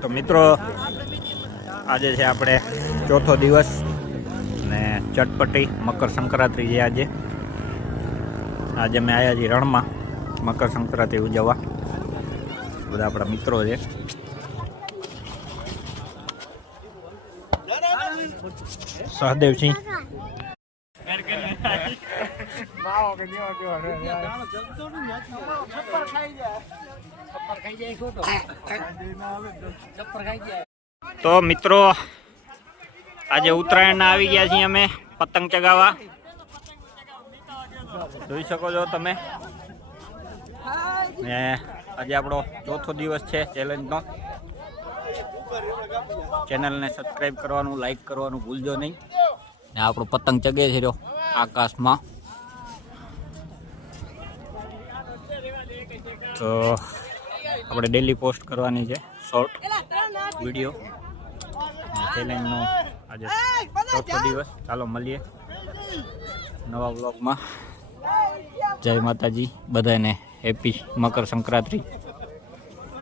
તો મિત્રો, આજે છે આપણે ચોથો દિવસ ને ચટપટી મકર સંક્રાંતિ છે આજે. આજે અમે આવ્યા છીએ રણમાં મકર સંક્રાંતિ ઉજવવા. બધા આપણા મિત્રો છે. સહદેવસિંહ તો મિત્રો, આજે ઉત્તરાયણના આવી ગયા છીએ અમે પતંગ ચગાવવા. જોઈ શકો છો તમે. ને આજે આપણો ચોથો દિવસ છે ચેલેન્જનો. ચેનલને સબસ્ક્રાઈબ કરવાનું લાઈક કરવાનું ભૂલજો નહીં. ને આપણો પતંગ ચગે છે આકાશમાં. તો આપણે ડેલી પોસ્ટ કરવાની છે શોર્ટ વીડિયો ચેલેન્જનો આજે ચોથો દિવસ. ચાલો મળીએ નવા બ્લોગમાં જય માતાજી. બધાને હેપી મકર સંક્રાંતિ.